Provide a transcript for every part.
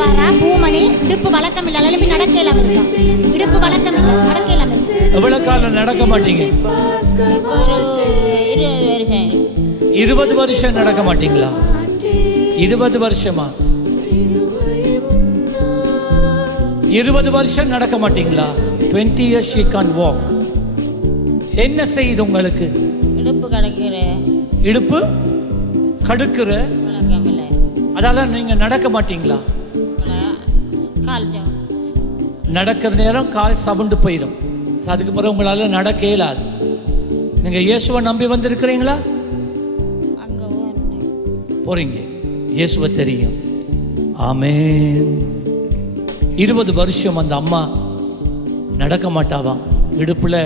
வரா பூமணி இடுப்பு வழக்கம் இல்லை, எழுப்பி நடக்க இல்லாம இருக்கா. இடுப்பு வழக்கம் இல்லை, நடக்க இல்லாம. எவ்வளவு காலம் நடக்க மாட்டீங்க? 20 வருஷம் நடக்க மாட்டீங்களா? 20 வருஷமா? 20 வருஷம் நடக்க மாட்டீங்களா? 20 years she can't walk. என்ன செய்யுது உங்களுக்கு? இடுப்பு கடக்குற. இடுப்பு கடுக்குற. அதால நீங்க நடக்க மாட்டீங்களா? நடக்கிற நேரம் கால் சபண்டு போயிடும். அதுக்கு பிறகு உங்களால நடக்க இயலாது. நீங்க இயேசுவை நம்பி வந்திருக்கிறீங்களா? போறீங்க, இயேசுவை தெரியும். ஆமென். 20 வருஷம் அந்த அம்மா நடக்க மாட்டாவாம். இடுப்புல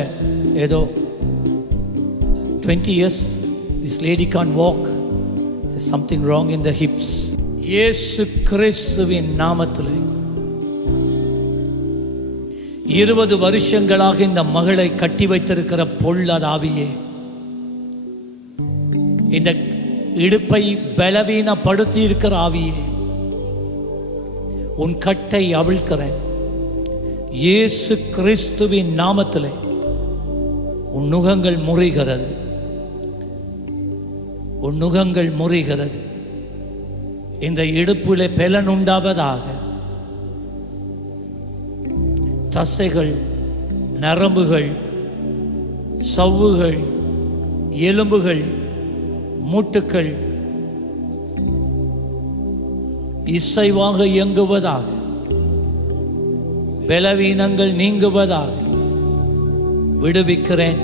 ஏதோ 20 years this lady can't walk. There's something wrong in the hips. இயேசு கிறிஸ்துவின் நாமத்திலே 20 வருஷங்களாக இந்த மகளை கட்டி வைத்திருக்கிற பொல்லாத ஆவியே, இந்த இடுப்பை பலவீனப்படுத்தி இருக்கிற ஆவியே, உன் கட்டை அவிழ்க்கிறேன் இயேசு கிறிஸ்துவின் நாமத்திலே. உன் நுகங்கள் முறிகிறது, உன் நுகங்கள் முறிகிறது. இந்த இடுப்பிலே பலன் உண்டாவதாக. தசைகள், நரம்புகள், சவ்வுகள், எலும்புகள், மூட்டுக்கள் இசைவாக இயங்குவதாக. பலவீனங்கள் நீங்குவதாக. விடுவிக்கிறேன்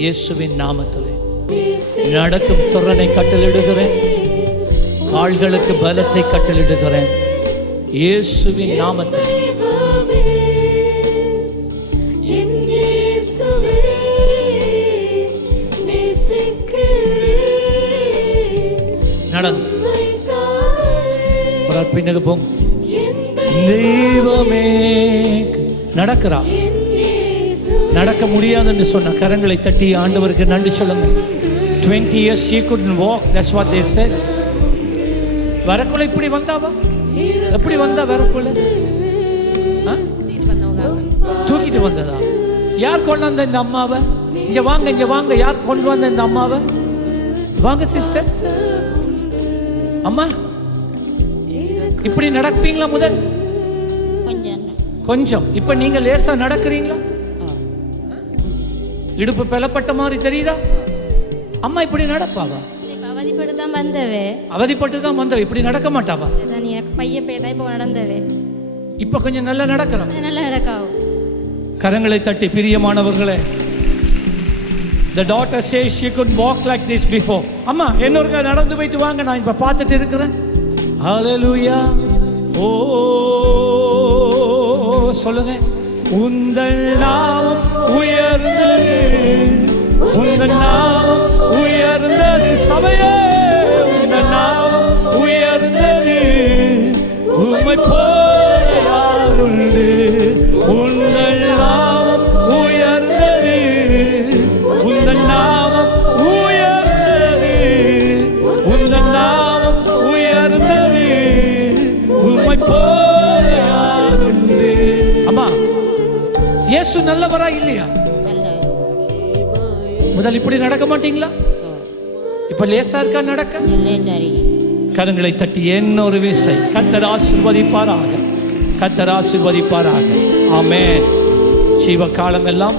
இயேசுவின் நாமத்திலே. நடக்கும் திறனை கட்டளிடுகிறேன். கால்களுக்கு பலத்தை கட்டளிடுகிறேன் இயேசுவின் நாமத்தில். நடந்து பின்னுக்கு போங்க. தெய்வமே நடக்கிறா. நடக்க முடியாதுன்னு சொன்ன கரங்களை தட்டி ஆண்டவருக்கு நன்றி சொல்லுங்க. 20 years she couldn't walk, that's what they said. வரக்குள்ள இப்படி வந்தாவா? எப்படி வந்தா வரக்குள்ள? தூக்கிட்டு வந்ததா? யார் கொண்டு வந்த இந்த அம்மாவை? இங்க வாங்க, இங்க வாங்க. யார் கொண்டு வந்த இந்த அம்மாவை? வாங்க சிஸ்டர். அம்மா இப்படி நடப்பீங்களா? முதல் கொஞ்சம். இப்ப நீங்க லேசா நடக்கிறீங்களா? இடுப்பு பலப்பட்ட மாதிரி தெரியுதா? அம்மா இப்படி நடப்பாவா? அவதிப்பட்டு தான் வந்தவ. இப்படி நடக்க மாட்டாவா? இப்ப கொஞ்சம் நல்லா நடக்கிறோம். கரங்களை தட்டி பிரியமானவர்களே, the daughter says she couldn't walk like this before. அம்மா என்னொருக்கா நடந்து போயிட்டு வாங்க, நான் இப்ப பார்த்துட்டு இருக்கிறேன். ஹalleluya. ஓ சொல்லுங்க. உந்தன் நாமம் உயர்ந்தது, உந்தன் நாமம் உயர்ந்தது. சபையே உந்தன் நாமம் உயர்ந்தது, உம்மை போல யார் உண்டு? உந்தன் நாமம் உயர்ந்தது, உந்தன் நாமம் உயர்ந்தது, உந்தன் நாமம் உயர்ந்தது, உம்மை போல யார் உண்டு? அம்மா இயேசு நல்லவரா இல்லையா? முதல் இப்படி நடக்க மாட்டீங்களா? இப்ப லேசா இருக்கா நடக்க? கரங்களை தட்டி இன்னொரு விசை. கர்த்தர் ஆசீர்வதிப்பாராக, கர்த்தர் ஆசீர்வதிப்பாராக. ஆமென். ஜீவ காலம் எல்லாம்